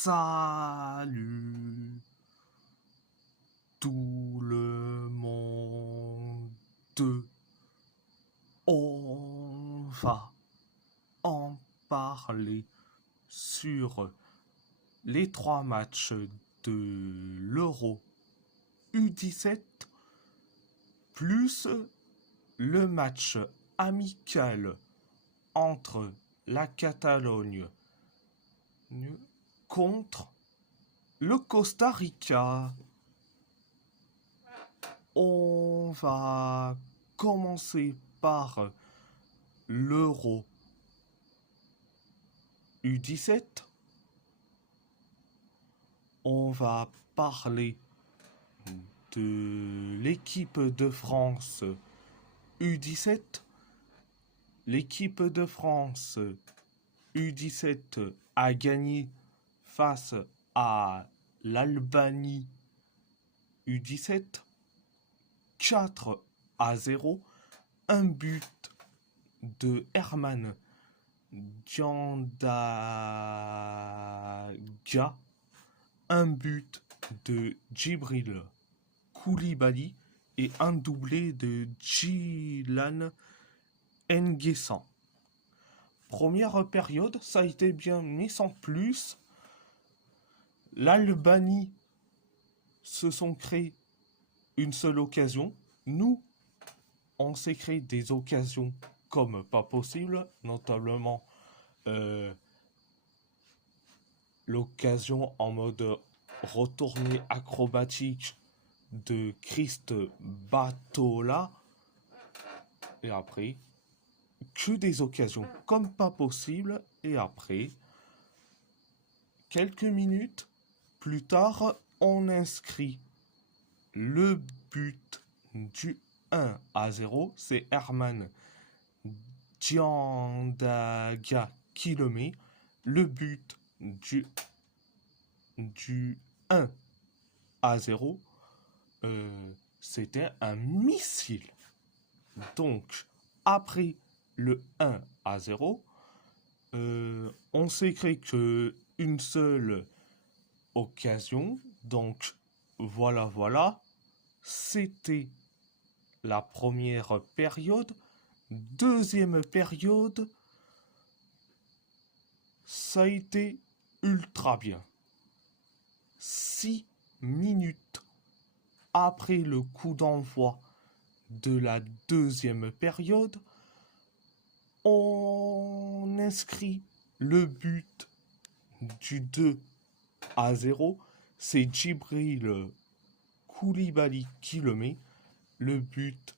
Salut tout le monde. On va en parler sur les 3 matchs de l'Euro U17 plus le match amical entre la Catalogne contre le Costa Rica. On va commencer par l'Euro U17. On va parler de l'équipe de France U17. L'équipe de France U17 a gagné face à l'Albanie U17 4-0. Un but de Herman Diandaga, un but de Djibril Koulibaly et un doublé de Djilan N'Guessan. Première période, ça a été bien, mais sans plus. L'Albanie se sont créés une seule occasion. Nous, on s'est créé des occasions comme pas possible, notamment l'occasion en mode retournée acrobatique de Christ Batola. Et après, que des occasions comme pas possible. Et après, quelques minutes plus tard, on inscrit le but du 1-0. C'est Herman Diandaga qui le met. Le but du 1-0, c'était un missile. Donc, après le 1-0, on s'est créé qu'une seule occasion. Donc, voilà. C'était la première période. Deuxième période, ça a été ultra bien. 6 minutes après le coup d'envoi de la deuxième période, on inscrit le but du 2-0. C'est Djibril Koulibaly qui le met. Le but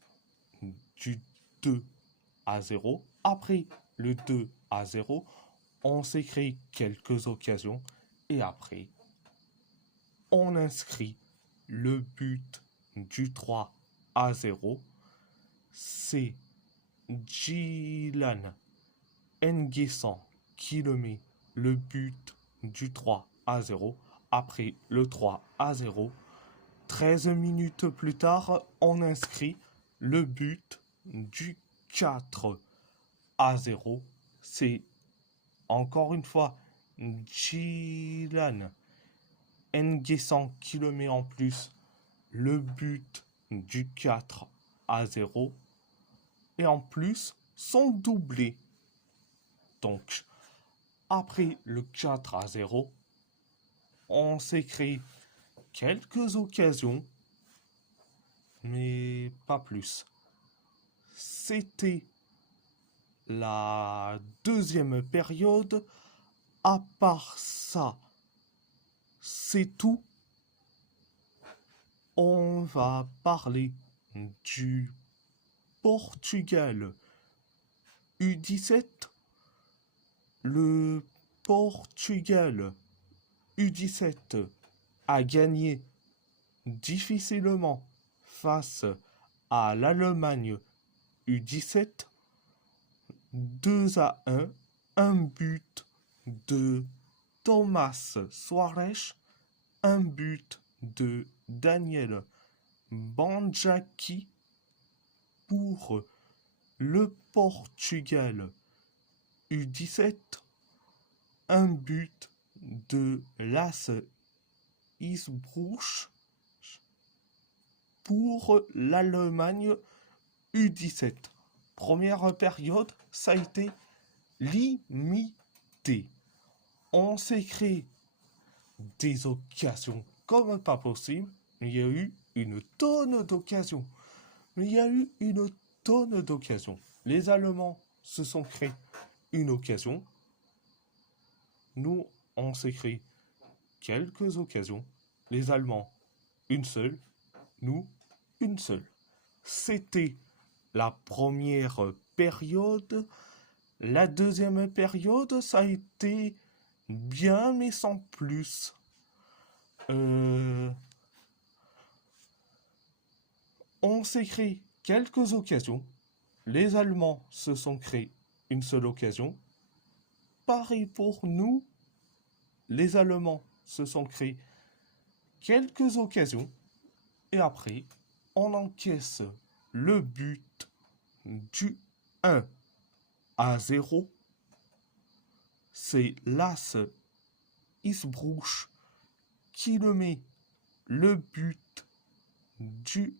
du 2-0. Après le 2-0, on s'est créé quelques occasions. Et après, on inscrit le but du 3-0. C'est Djilan N'Guessan qui le met. Le but du 3-0. Après le 3-0, 13 minutes plus tard, on inscrit le but du 4-0. C'est encore une fois Djilan N'Guessan qui le met en plus. Le but du 4-0. Et en plus, son doublé. Donc, après le 4-0, on s'est créé quelques occasions, mais pas plus. C'était la deuxième période. À part ça, c'est tout. On va parler du Portugal U17. Le Portugal U17 a gagné difficilement face à l'Allemagne U17 2-1, un but de Thomas Suarez, un but de Daniel Banjaki pour le Portugal U17, un but de l'As Innsbruck pour l'Allemagne U17. Première période, ça a été limité. On s'est créé des occasions comme pas possible. Il y a eu une tonne d'occasions. Les Allemands se sont créés une occasion. Nous, on s'est créé quelques occasions. Les Allemands, une seule. Nous, une seule. C'était la première période. La deuxième période, ça a été bien, mais sans plus. On s'est créé quelques occasions. Les Allemands se sont créés une seule occasion. Pareil pour nous. Les Allemands se sont créés quelques occasions. Et après, on encaisse le but du 1-0. C'est l'As Innsbruck qui le met le but du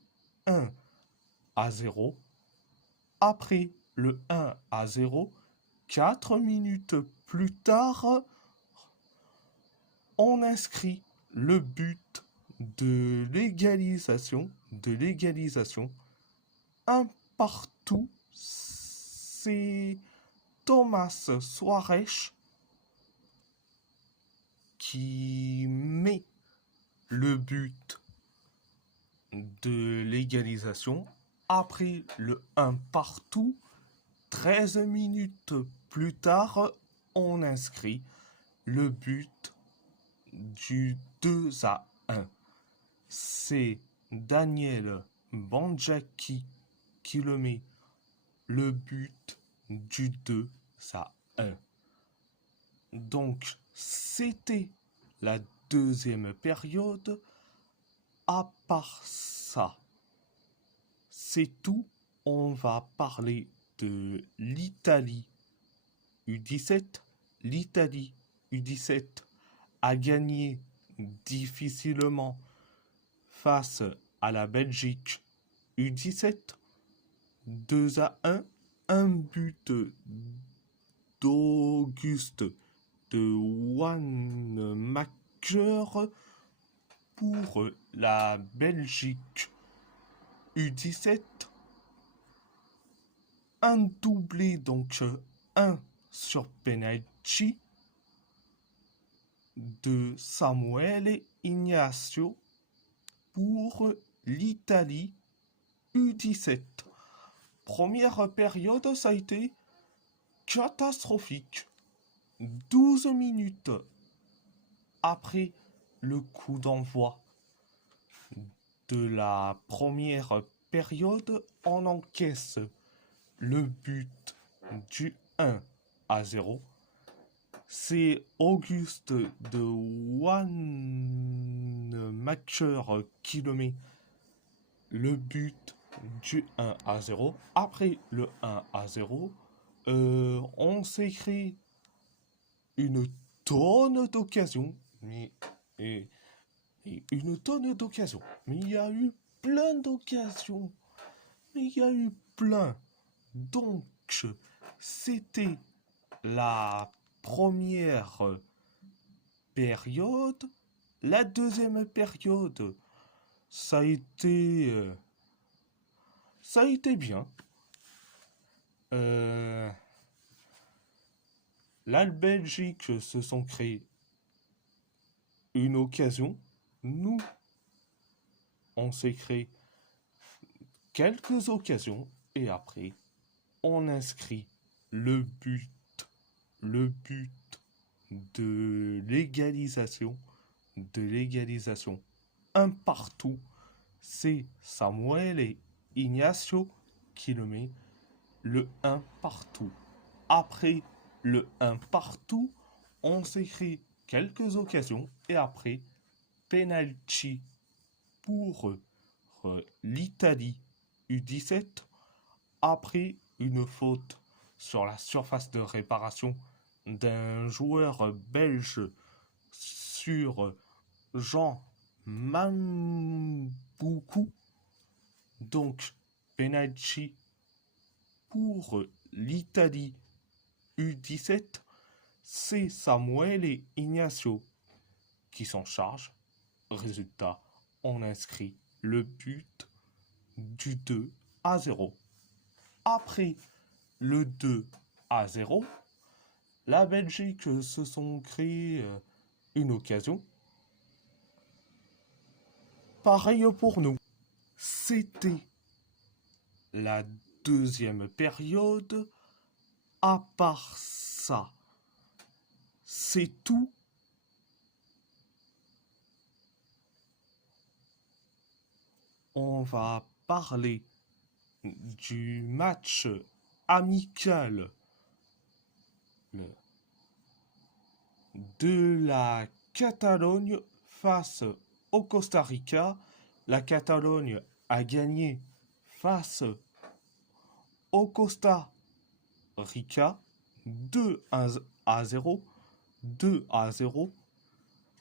1-0. Après le 1-0, 4 minutes plus tard, on inscrit le but de l'égalisation. Un partout. C'est Thomas Suarez qui met le but de l'égalisation. Après le 1 partout, 13 minutes plus tard, on inscrit le but du 2-1. C'est Daniel Bandjaki qui le met le but du 2-1. Donc, c'était la deuxième période. À part ça, c'est tout. On va parler de l'Italie U17. L'Italie U17 a gagné difficilement face à la Belgique U17. 2-1. Un but d'Auguste de Wanamaker pour la Belgique U17. Un doublé, donc 1 sur penalty de Samuel Ignacio pour l'Italie U17. Première période, ça a été catastrophique. 12 minutes après le coup d'envoi de la première période, on encaisse le but du 1-0. C'est Auguste de Wanamaker qui le met le but du 1-0. Après le 1-0, on s'est créé une tonne d'occasions. Mais une tonne d'occasions. Mais il y a eu plein d'occasions. Donc, c'était la première période. La deuxième période, ça a été bien. La Belgique se sont créés une occasion. Nous, on s'est créé quelques occasions et après, on inscrit le but de l'égalisation. Un partout. C'est Samuel Ignacio qui le met le 1 partout. Après le 1 partout, on s'écrit quelques occasions et après, penalty pour l'Italie U17 après une faute sur la surface de réparation d'un joueur belge sur Jean Mambuku. Donc, penalty pour l'Italie U17. C'est Samuel et Ignacio qui s'en chargent. Résultat, on inscrit le but du 2-0. Après le 2-0, la Belgique se sont créé une occasion. Pareil pour nous. C'était la deuxième période. À part ça, c'est tout. On va parler du match amical de la Catalogne face au Costa Rica. La Catalogne a gagné face au Costa Rica 2-0. 2-0.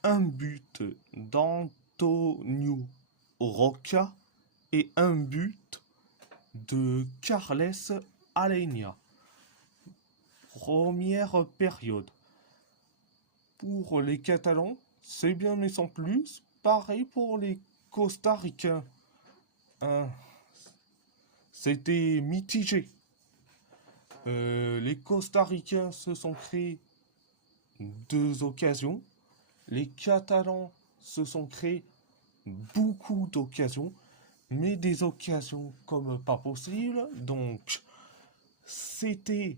Un but d'Antonio Roca et un but de Carles Alenia. Première période. Pour les Catalans, c'est bien mais sans plus. Pareil pour les Costaricains. C'était mitigé. Les Costaricains se sont créés 2 occasions. Les Catalans se sont créés beaucoup d'occasions, mais des occasions comme pas possible. Donc, c'était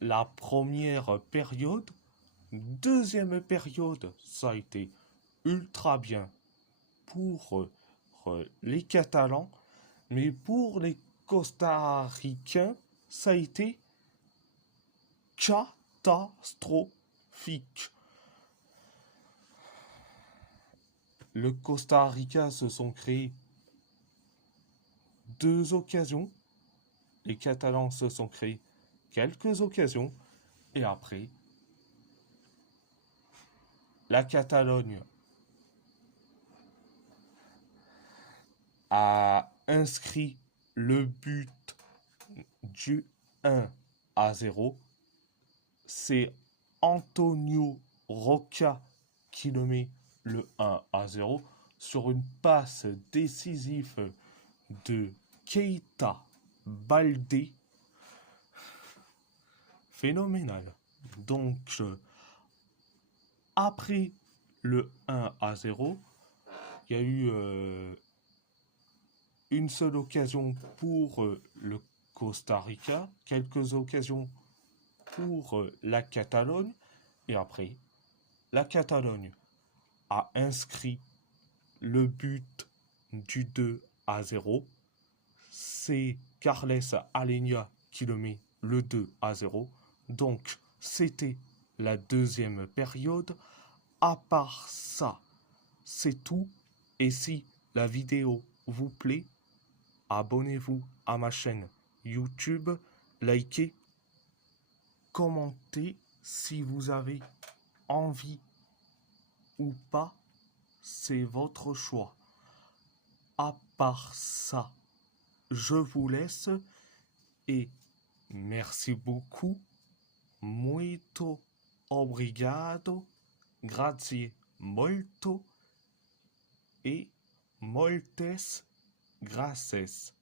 la première période. Deuxième période, ça a été ultra bien pour les Catalans, mais pour les Costaricains, ça a été catastrophique. Le Costa Rica se sont créés 2 occasions. Les Catalans se sont créés quelques occasions. Et après, la Catalogne a inscrit le but du 1-0. C'est Antonio Roca qui le met le 1-0 sur une passe décisive de Keita Baldé. Phénoménal. Donc, après le 1-0, il y a eu une seule occasion pour le Costa Rica, quelques occasions pour la Catalogne, et après, la Catalogne a inscrit le but du 2-0. C'est Carles Alenia qui le met le 2-0. Donc, c'était la deuxième période. À part ça, c'est tout. Et si la vidéo vous plaît, abonnez-vous à ma chaîne YouTube, likez, commentez si vous avez envie ou pas, c'est votre choix. À part ça, je vous laisse et merci beaucoup. Muito obrigado, grazie molto et moltes gracias.